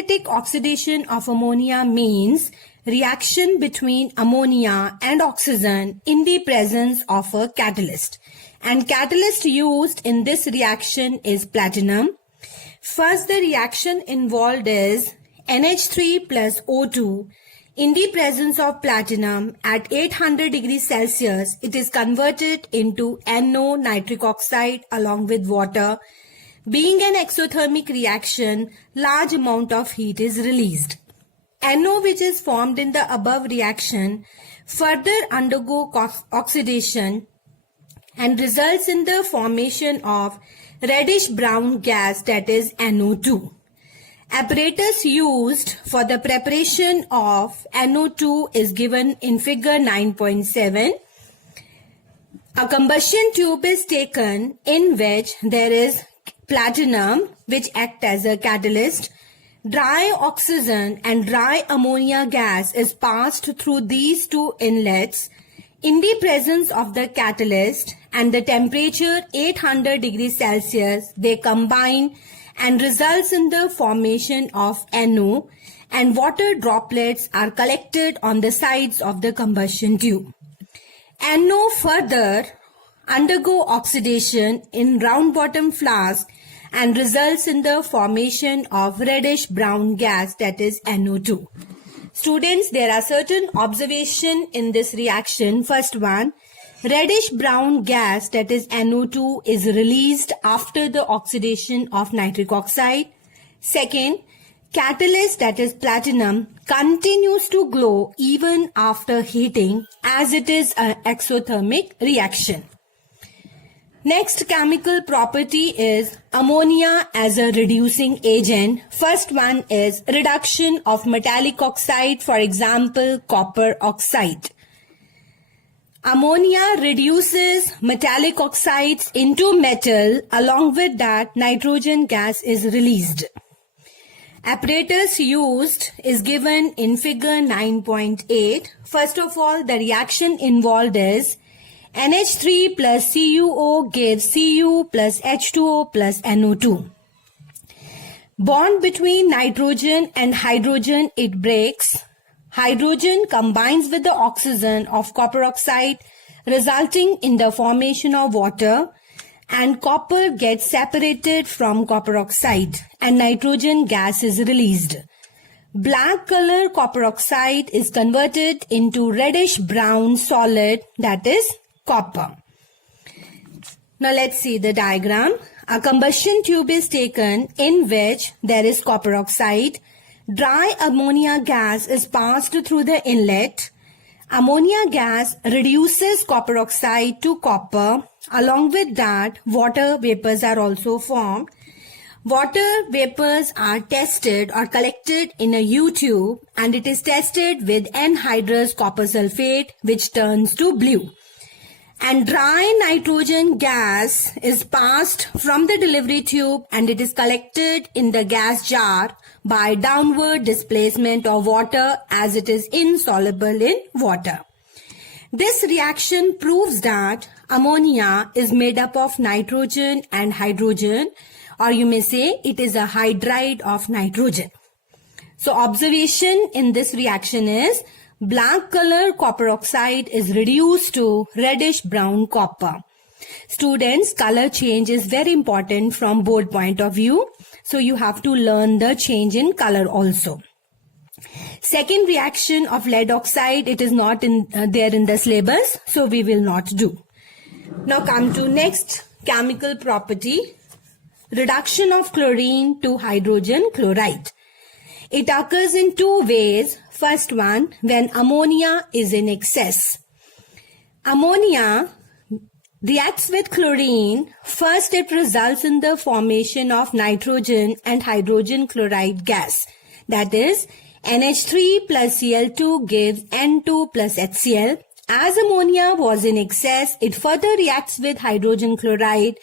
Catalytic oxidation of ammonia means reaction between ammonia and oxygen in the presence of a catalyst. And catalyst used in this reaction is platinum. First, the reaction involved is NH3 plus O2. In the presence of platinum at 800 degrees Celsius, it is converted into NO nitric oxide along with water. Being an exothermic reaction, large amount of heat is released. NO, which is formed in the above reaction, further undergo oxidation and results in the formation of reddish brown gas, that is NO2. Apparatus used for the preparation of NO2 is given in figure 9.7. A combustion tube is taken in which there is platinum, which acts as a catalyst. Dry oxygen and dry ammonia gas is passed through these two inlets in the presence of the catalyst, and the temperature 800 degrees Celsius, they combine and results in the formation of NO, and water droplets are collected on the sides of the combustion tube. NO further undergo oxidation in round bottom flask and results in the formation of reddish brown gas, that is NO2. Students, there are certain observations in this reaction. First one, reddish brown gas, that is NO2, is released after the oxidation of nitric oxide. Second, catalyst, that is platinum, continues to glow even after heating as it is an exothermic reaction. Next chemical property is ammonia as a reducing agent. First one is reduction of metallic oxide, for example, copper oxide. Ammonia reduces metallic oxides into metal. Along with that, nitrogen gas is released. Apparatus used is given in figure 9.8. First of all, the reaction involved is NH3 plus CuO gives Cu plus H2O plus NO2. Bond between nitrogen and hydrogen, it breaks. Hydrogen combines with the oxygen of copper oxide, resulting in the formation of water, and copper gets separated from copper oxide and nitrogen gas is released. Black color copper oxide is converted into reddish brown solid, that is copper. Now let's see the diagram. A combustion tube is taken in which there is copper oxide. Dry ammonia gas is passed through the inlet. Ammonia gas reduces copper oxide to copper. Along with that, water vapors are also formed. Water vapors are tested or collected in a U-tube, and it is tested with anhydrous copper sulfate, which turns to blue. And dry nitrogen gas is passed from the delivery tube and it is collected in the gas jar by downward displacement of water as it is insoluble in water. This reaction proves that ammonia is made up of nitrogen and hydrogen, or you may say it is a hydride of nitrogen. So observation in this reaction is black color copper oxide is reduced to reddish brown copper. Students, color change is very important from board point of view. So you have to learn the change in color also. Second reaction of lead oxide, it is not there in the syllabus, so we will not do. Now come to next chemical property, reduction of chlorine to hydrogen chloride. It occurs in two ways. First one, when ammonia is in excess. Ammonia reacts with chlorine. First, it results in the formation of nitrogen and hydrogen chloride gas. That is, NH3 plus Cl2 gives N2 plus HCl. As ammonia was in excess, it further reacts with hydrogen chloride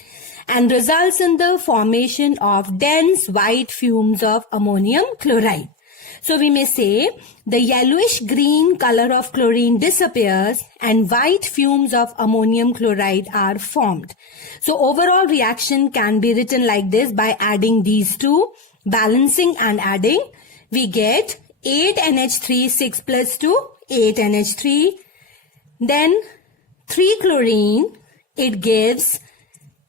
and results in the formation of dense white fumes of ammonium chloride. So we may say the yellowish green color of chlorine disappears and white fumes of ammonium chloride are formed. So overall reaction can be written like this by adding these two, balancing and adding. we get 8NH3, 6 plus 2, 8NH3. Then 3 chlorine, it gives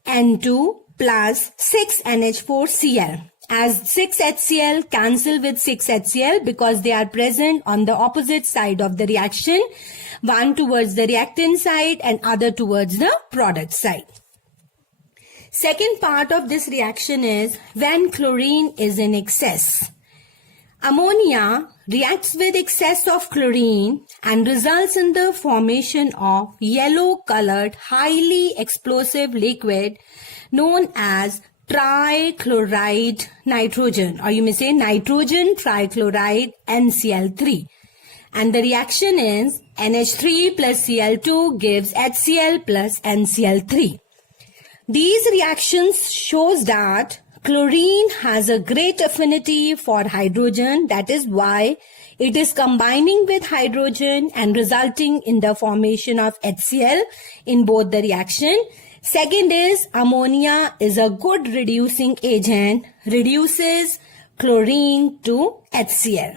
N2 plus 6NH4Cl. As 6 HCl cancel with 6 HCl because they are present on the opposite side of the reaction, one towards the reactant side and other towards the product side. Second part of this reaction is when chlorine is in excess. Ammonia reacts with excess of chlorine and results in the formation of yellow-colored, highly explosive liquid known as trichloride nitrogen, or you may say nitrogen trichloride NCl3. And the reaction is NH3 plus Cl2 gives HCl plus NCl3. These reactions shows that chlorine has a great affinity for hydrogen. That is why it is combining with hydrogen and resulting in the formation of HCl in both the reaction. Second is ammonia is a good reducing agent, reduces chlorine to HCl.